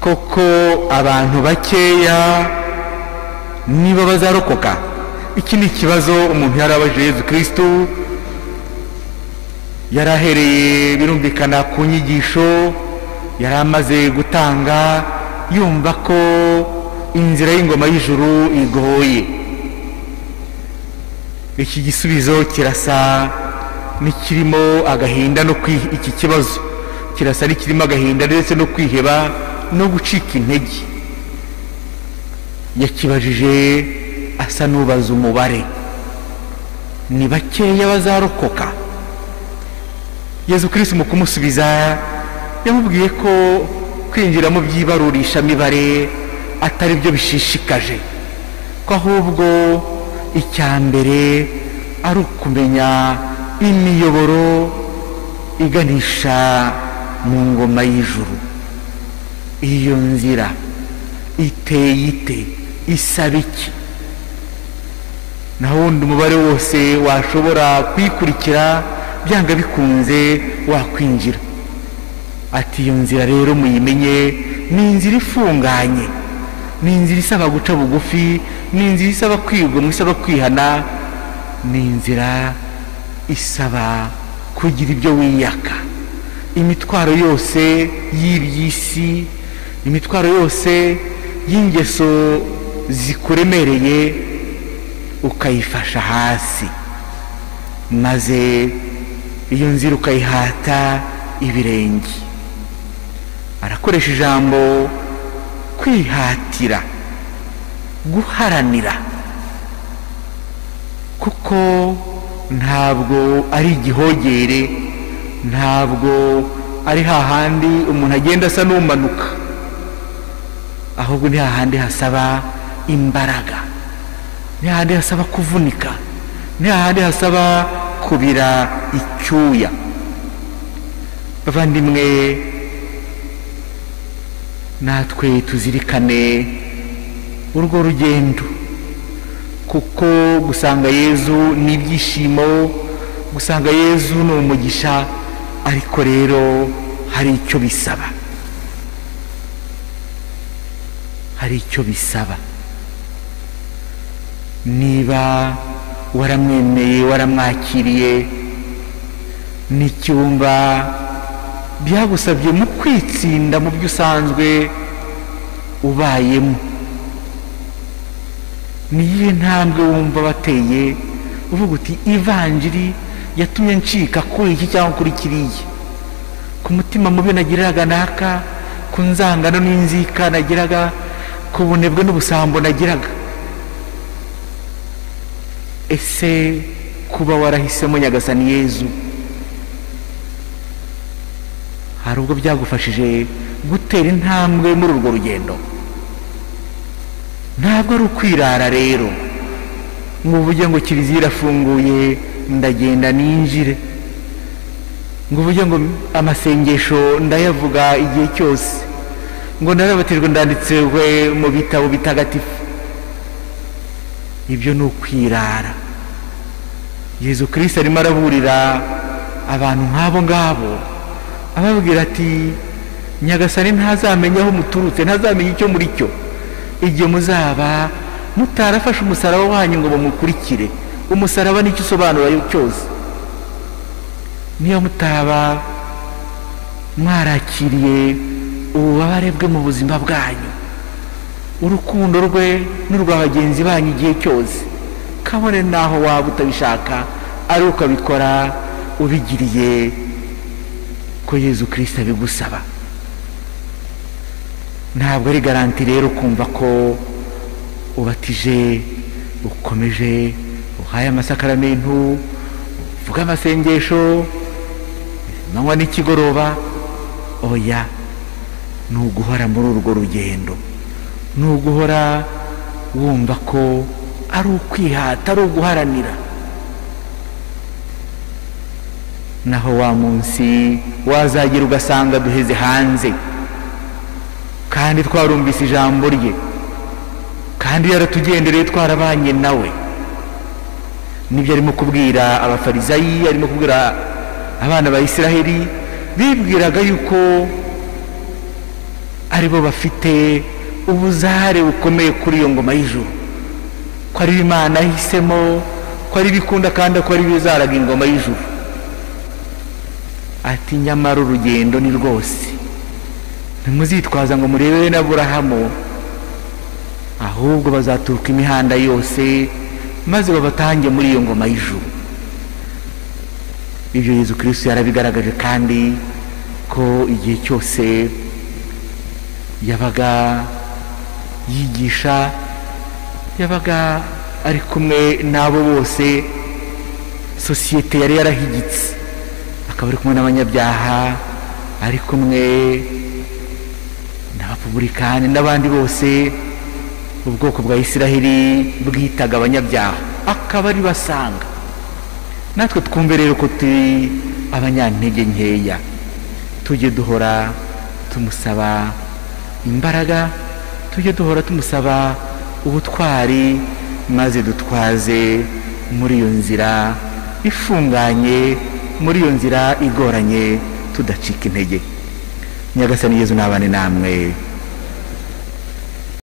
koko abantu bakeya niba bazarokoka? Iki ni ikibazo umuntu yarabaje Yezu Kristo, yarahereye birumvikana ku nyigisho yaramaze gutanga, yumva ko inzira y'ingoma y'ijuru igoye. Iki gisubizo kirasa nikirimo agahinda no iki kibazo kirasa nikirimo agahinda ndetse no kwiheba no gucika intege. Yakibajije asa n'ubaza umubare, ni bakeya bazarokoka? Yezu Kristo mu kumusubiza yamubwiye ko kwinjira mu by'ibarurisha mibare atari byo bishishikaje, ko ahubwo icya mbere ari ukumenya imiyoboro iganisha mu ngoma y'ijuru. Iyo nzira iteye ite? Isaba iki? naho wundi umubare wose washobora kwikurikira byanga bikunze wakwinjira. Ati iyo nzira rero muyimenye, ni inzira ifunganye, ni inzira isaba guca bugufi, ni inzira isaba kwigomwa, isaba kwihana, ni inzira isaba kugira ibyo wiyaka. Imitwaro yose y'iby'isi, imitwaro yose y'ingeso zikuremereye ukayifasha hasi, maze iyo nzira ukayihata ibirenge. Arakoresha ijambo kwihatira, guharanira, kuko ntabwo ari igihogere, ntabwo ari hahandi umuntu agenda asa n'umanuka, ahubwo ni hahandi hasaba imbaraga, ni hahandi hasaba kuvunika, ni hahandi hasaba kubira icyuya. Bavandimwe, natwe tuzirikane urwo rugendo, kuko gusanga Yezu ni ibyishimo, gusanga Yezu ni umugisha, ariko rero hari icyo bisaba, hari icyo bisaba. Niba waramwemeye, waramwakiriye, n'icyumba byagusabye mu kwitsinda mu byo usanzwe ubayemo, niyihe ntambwe wumva bateye uvuga uti ivanjiri yatumye ncika kuri iki cyangwa kuri kiriya, ku mutima mubi nagiraga naka, ku nzangano n'inzika nagiraga, ku bunebwe n'ubusambo nagiraga? Ese kuba warahisemo Nyagasani Yezu hari ubwo byagufashije gutera intambwe muri urwo rugendo? Ntabwo ari ukwirara rero ngo uvuge ngo kiliziya irafunguye ndagenda ninjire, ngo uvuge ngo amasengesho ndayavuga igihe cyose, ngo narabatijwe ndanditswe mu bitabo bitagatifu. Ibyo ni ukwirara. Yezu Kristo arimo araburira abantu nk'abo ngabo, ababwira ati Nyagasani ntazamenya aho muturutse, ntazamenya icyo muri cyo, igihe muzaba mutarafashe umusaraba wanyu ngo bamukurikire. Umusaraba nicyo usobanura cyose. Niyo mutaba mwarakiriye ububabare bwe mu buzima bwanyu, urukundo rwe n'urwa bagenzi banyu igihe cyose, kabone naho waba utabishaka, ari ukabikora ubigiriye ko Yezu Kristo abigusaba. Ntabwo ari garanti rero kumva ko ubatije, ukomeje, uhaye amasakaramentu, uvuga amasengesho manywa n'ikigoroba. Oya, ni uguhora muri urwo rugendo, ni uguhora wumva ko ari ukwihata, ari uguharanira. Naho wa munsi wazagira ugasanga duheze hanze, kandi twarumvise ijambo rye, kandi yaratugendereye, twarabanye nawe. Nibyo arimo kubwira abafarisayi, arimo kubwira abana ba Isiraheli, bibwiraga yuko aribo bafite ubuzare bukomeye kuri iyo ngoma y'ijuru, ko ari Imana yahisemo, ko ari bikunda kandi ko ari bizaraga ingoma y'ijuru. Ati nyamara urugendo ni rwose, ntimuzitwaza ngo murebe na Aburahamu, ahubwo bazaturuka imihanda yose maze babatange muri iyo ngoma y'ijuru. Ibyo Yezu Kristo yarabigaragaje kandi ko igihe cyose yabaga yigisha, yabaga ari kumwe n'abo bose sosiyete yari yarahigitse, akaba ari kumwe n'abanyabyaha, ari kumwe n'abapubulikani n'abandi bose ubwoko bwa Isiraheli bwitaga abanyabyaha, akaba ari basanga. Natwe twumve rero ko turi abanyantege nkeya, tujye duhora tumusaba imbaraga, tujye duhora tumusaba ubutwari, maze dutwaze muri iyo nzira ifunganye, muri iyo nzira igoranye, tudacika intege. Nyagasani Yezu nabane namwe.